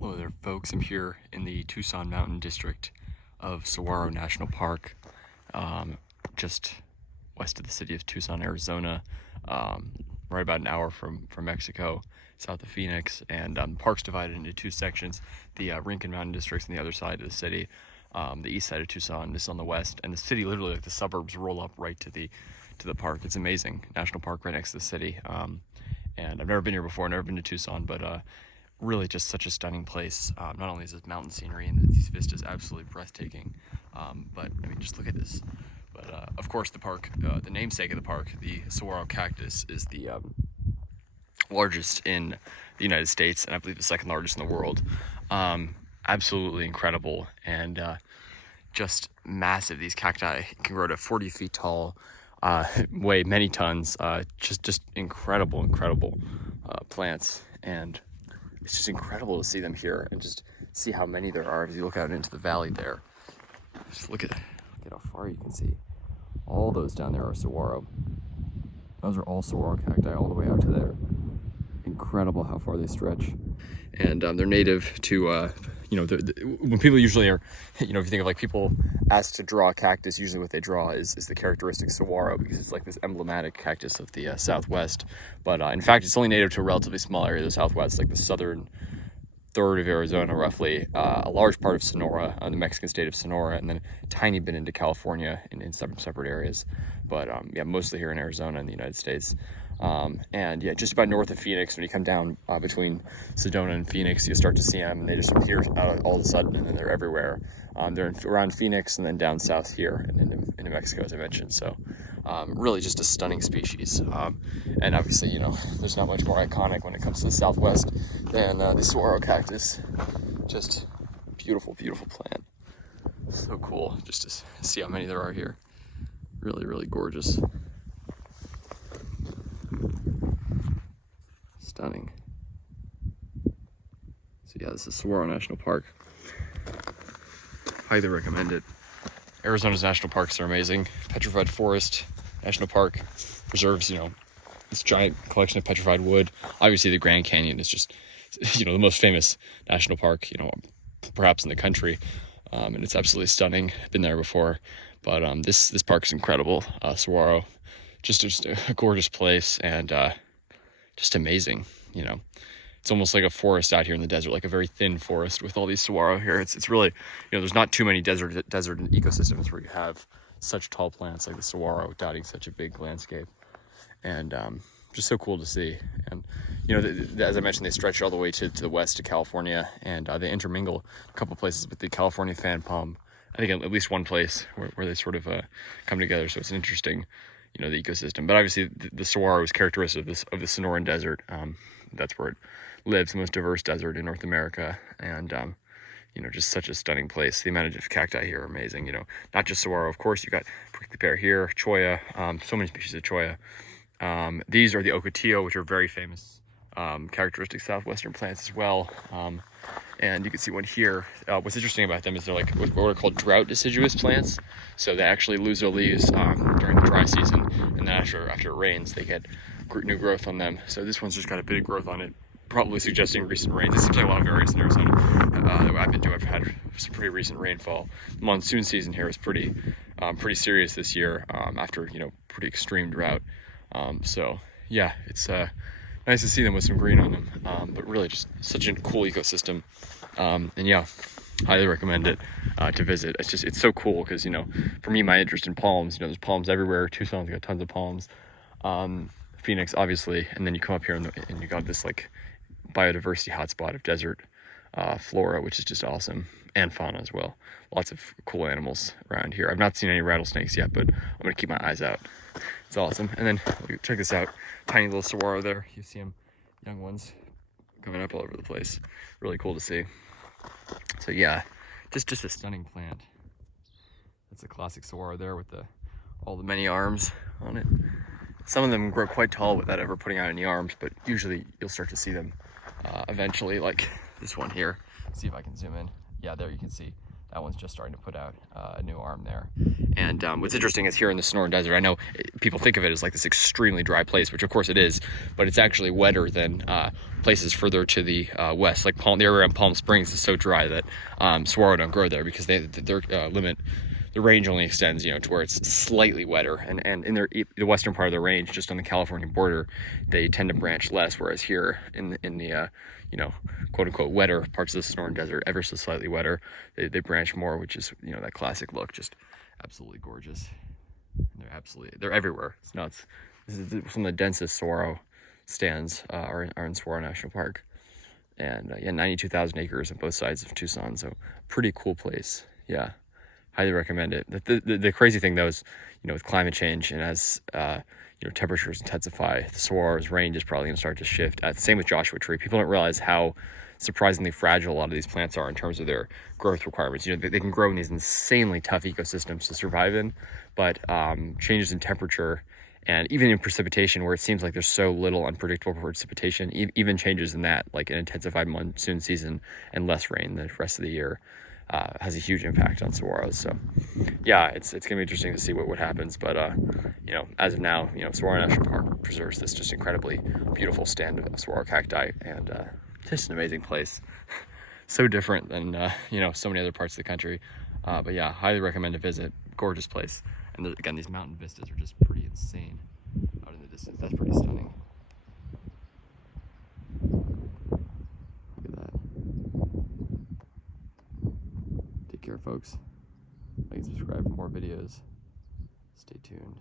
Hello there, folks. I'm here in the Tucson Mountain District of Saguaro National Park, just west of the city of Tucson, Arizona, right about an hour from Mexico, south of Phoenix. And the park's divided into two sections: the Rincon Mountain District's on the other side of the city, the east side of Tucson. This is on the west, and the city, literally, like the suburbs, roll up right to the park. It's amazing. National park right next to the city. And I've never been here before. Never been to Tucson, but really just such a stunning place. Not only is this mountain scenery and these vistas absolutely breathtaking, but I mean, just look at this. But of course, the park, the namesake of the park, the saguaro cactus, is the largest in the United States, and I believe the second largest in the world. Absolutely incredible, and just massive. These cacti can grow to 40 feet tall, weigh many tons. Just incredible plants, and it's just incredible to see them here and just see how many there are as you look out into the valley there. Just look at how far you can see. All those down there are saguaro. Those are all saguaro cacti all the way out to there. Incredible how far they stretch. And they're native to, when people usually are, if you think of like people asked to draw a cactus, usually what they draw is the characteristic saguaro, because it's like this emblematic cactus of the Southwest. But in fact, it's only native to a relatively small area of the Southwest, like the southern third of Arizona, roughly, a large part of Sonora, the Mexican state of Sonora, and then a tiny bit into California in some separate areas. But yeah, mostly here in Arizona in the United States. And yeah, just about north of Phoenix, when you come down between Sedona and Phoenix, you start to see them, and they just appear all of a sudden, and then they're everywhere. They're around Phoenix and then down south here and into Mexico, as I mentioned. So really just a stunning species. And obviously, there's not much more iconic when it comes to the Southwest than the saguaro cactus. Just beautiful plant. So cool just to see how many there are here. Really gorgeous. Stunning. So yeah, this is Saguaro National Park. Highly recommend it. Arizona's national parks are amazing. Petrified Forest National Park preserves, this giant collection of petrified wood. Obviously, the Grand Canyon is just, the most famous national park, perhaps in the country, and it's absolutely stunning. Been there before, but this park is incredible. Saguaro, just a gorgeous place, and just amazing. It's almost like a forest out here in the desert, like a very thin forest with all these saguaro here. It's really, there's not too many desert ecosystems where you have such tall plants like the saguaro dotting such a big landscape, and just so cool to see. And as I mentioned, they stretch all the way to the west to California, and they intermingle a couple places with the California fan palm. I think at least one place where they sort of come together. So it's an interesting, the ecosystem. But obviously, the saguaro is characteristic of the Sonoran Desert. That's where it lives, the most diverse desert in North America, and just such a stunning place. The amount of cacti here are amazing. Not just saguaro, of course. You got prickly pear here, cholla, so many species of cholla. These are the ocotillo, which are very famous, characteristic southwestern plants as well. And you can see one here. What's interesting about them is they're like what are called drought deciduous plants. So they actually lose their leaves during the dry season, and then after it rains, they get new growth on them. So this one's just got a bit of growth on it, probably suggesting recent rains. It seems like a lot of areas in Arizona that I've been to, I've had some pretty recent rainfall. The monsoon season here is pretty serious this year after pretty extreme drought. So yeah, it's nice to see them with some green on them, but really just such a cool ecosystem. And yeah, highly recommend it to visit. It's so cool because for me, my interest in palms, there's palms everywhere. Tucson's got tons of palms. Phoenix, obviously, and then you come up here and you got this like biodiversity hotspot of desert flora, which is just awesome, and fauna as well. Lots of cool animals around here. I've not seen any rattlesnakes yet, but I'm gonna keep my eyes out. It's awesome. And then check this out, tiny little saguaro there. You see them, young ones coming up all over the place. Really cool to see. So yeah, just a stunning plant. That's a classic saguaro there with all the many arms on it. Some of them grow quite tall without ever putting out any arms, but usually you'll start to see them eventually, like this one here. See if I can zoom in. Yeah, there you can see That one's just starting to put out a new arm there. And what's interesting is here in the Sonoran Desert, I know people think of it as like this extremely dry place, which of course it is, but it's actually wetter than places further to the west. Like the area around Palm Springs is so dry that saguaro don't grow there because their the range only extends, you know, to where it's slightly wetter. And in the western part of the range, just on the California border, they tend to branch less, whereas here in the you know, quote unquote wetter parts of the Sonoran Desert, ever so slightly wetter, they branch more, which is, you know, that classic look, just absolutely gorgeous. And they're everywhere. It's nuts. This is some of the densest saguaro stands are in Saguaro National Park. And yeah, 92,000 acres on both sides of Tucson, so pretty cool place. Yeah, highly recommend it. The crazy thing though is, you know, with climate change and as you know, temperatures intensify, the saguaro's range is probably going to start to shift. Same with Joshua Tree. People don't realize how surprisingly fragile a lot of these plants are in terms of their growth requirements. You know, they can grow in these insanely tough ecosystems to survive in, but changes in temperature and even in precipitation, where it seems like there's so little unpredictable precipitation, even changes in that, like an intensified monsoon season and less rain the rest of the year, has a huge impact on saguaros. So yeah, it's gonna be interesting to see what happens. But you know, as of now, you know, Saguaro National Park preserves this just incredibly beautiful stand of saguaro cacti, and just an amazing place. So different than you know, so many other parts of the country. But yeah, highly recommend a visit. Gorgeous place. And again, these mountain vistas are just pretty insane out in the distance. That's pretty stunning. Look at that. Take care, folks. Like and subscribe for more videos. Stay tuned.